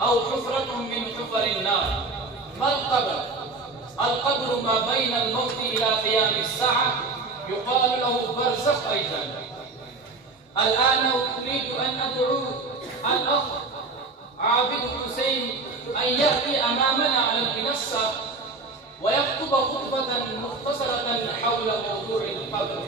أو حفرة من حفر النار. ما القبر؟ القبر ما بين الموت إلى قيام الساعة، يقال له برزخ أي جنة. الآن أريد أن أدعو الأخ عابد حسين أن يأتي أمامنا على المنصة ويخطب خطبة مختصرة حول موضوع القبر.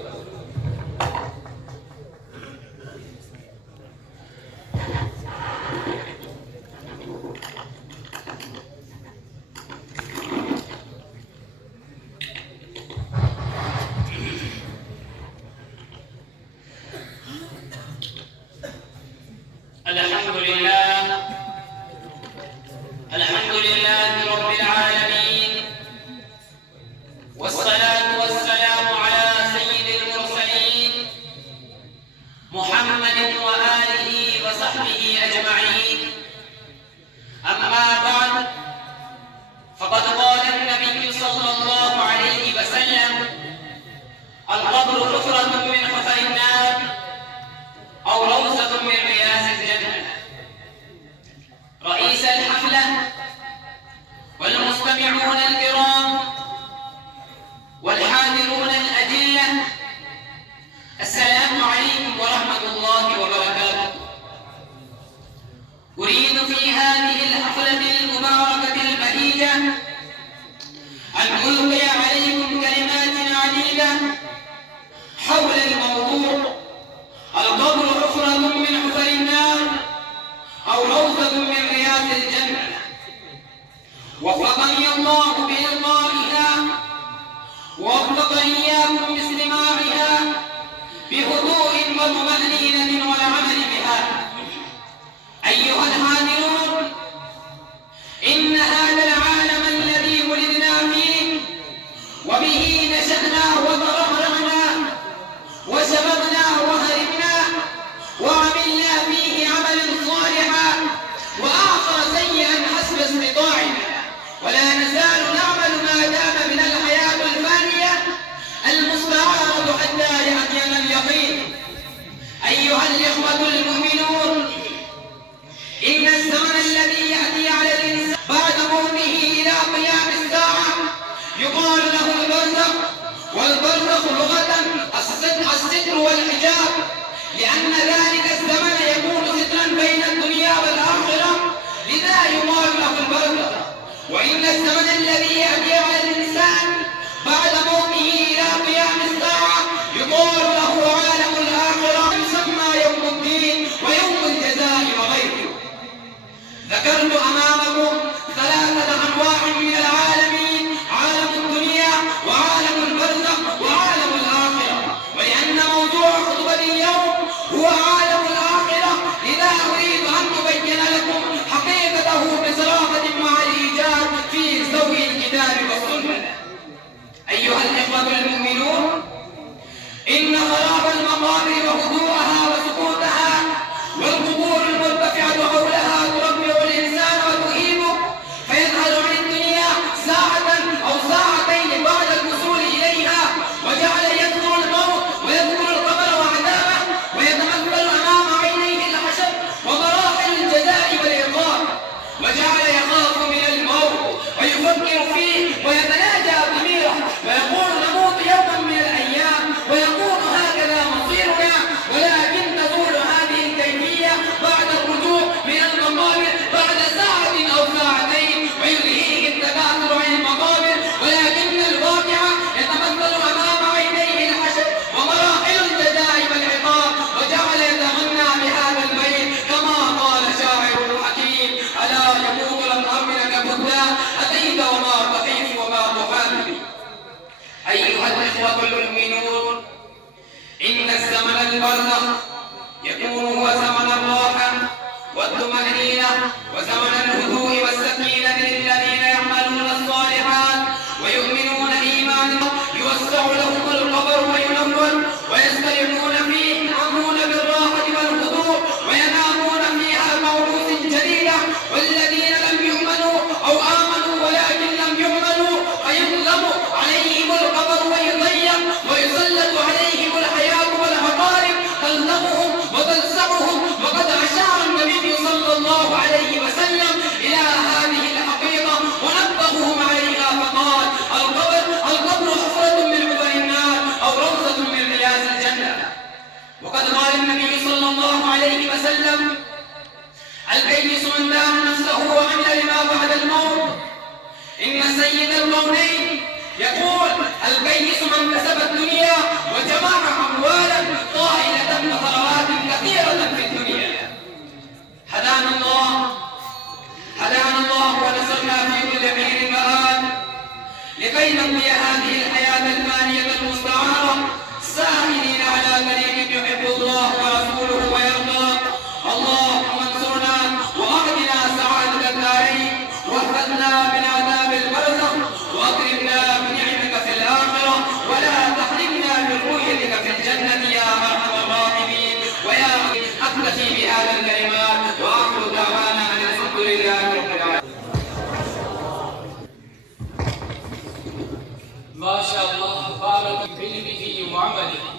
الحمد لله رب العالمين، والصلاة والسلام على سيد المرسلين محمد وآله وصحبه أجمعين. أما بعد، فقد قال النبي صلى الله عليه وسلم: القبر حفرة من حفر النار أو روضة من رياض الجنة. رئيس الحفلة والمستمعون الكرام والحاضرون الأجلة، السلام عليكم ورحمة الله وبركاته. أريد في هذه الحفلة المباركة البهيجة أن ألقي عليكم كلمات عديدة حول الموضوع: القبر حفرة من حفر النار أو روضة من رياض الجنة. وفقني الله بإلقائها ووفقني إياكم باستماعها بهدوء وطمأنينة والعمل بها. أيها الحاضرون، إن هذا العالم الذي ولدنا فيه وبه نشأنا وترعرعنا وشببنا وهربنا وعملنا فيه عملا صالحا وآخر سيئا حسب استطاعنا، ولا نزال نعمل ما دام من الحياة الفانية المستعارة حتى يأتينا اليقين. أيها الإخوة المؤمنون، إن الزمن الذي يأتي على الإنسان بعد موته إلى قيام الساعة يقال له البرزخ. والبرزخ لغة الستر والحجاب، لأن ذلك الزمن يكون سترا بين الدنيا والآخرة، لذا يقال له البرزخ. وإن الزمن الذي يأتي على الإنسان بعد موته إلى قيام الساعة يقال له عالم الآخرة، يسمى يوم الدين ويوم الجزاء وغيره. ذكرت أمامكم ثلاثة أنواع من العالمين: عالم الدنيا وعالم البرزخ وعالم الآخرة. ولأن موضوع خطبة اليوم هو عالم الآخرة، لذا أريد أن أبين لكم حقيقته بصراحة مع الإيجاز في ضوء الكتاب والسنة. أيها الإخوة المؤمنون، إن خراب المقابر وهدوءها وسكوتها والقبور المرتفعة حولها تربع الإنسان وتهيبه، فيذهل عن الدنيا ساعة أو ساعتين بعد الوصول إليها، وجعل يذكر الموت ويذكر القبر وعذابه، ويتمثل أمام عينيه الحشر ومراحل الجزاء والعقاب، وجعل يخاف من الموت ويفكر فيه ويتناجى ضميره ويقول: نموت يوما من الأيام ويكون هكذا مصيرنا. ولكن تزول هذه الكيفية بعد الرجوع من المقابر بعد ساعة أو ساعتين، ويلهيه التكاثر عن المقابر، ولكن الواقع يتمثل أمام عينيه الحشر ومراحل الجزاء والعقاب، وجعل يتغنى بهذا البيت كما قال شاعر حكيم: ألا يقول لم أمنك بدا أتيت وما تحيف وما تحارب. أيها الإخوة المؤمنون، إن الزمن البرزخ يكون هو زمن الراحة والطمأنينة وزمن الهدوء والسكن من دان نفسه وعمل لما بعد الموت. إن سيد القولين يقول: الكيس من كسب الدنيا وجمع أموالا طائلة وثروات كثيرة في الدنيا. هدانا الله ونصرنا في كل حين مآل لكي نقضي هذه الحياة الفانية المستعارة سائلين على كريم يحب الله ورسوله ويرضى. اللهم انصرنا وأعطنا سعادة الدارين واحفظنا من عذاب البرزخ واكرمنا بنعمك في الآخرة ولا تحرمنا من رؤيتك في الجنة يا أرحم الراحمين. ويا أكتفي بهذا الكلمات وآخر دعوانا أن الحمد لله رب العالمين. ما شاء الله بارك في علمه وعمله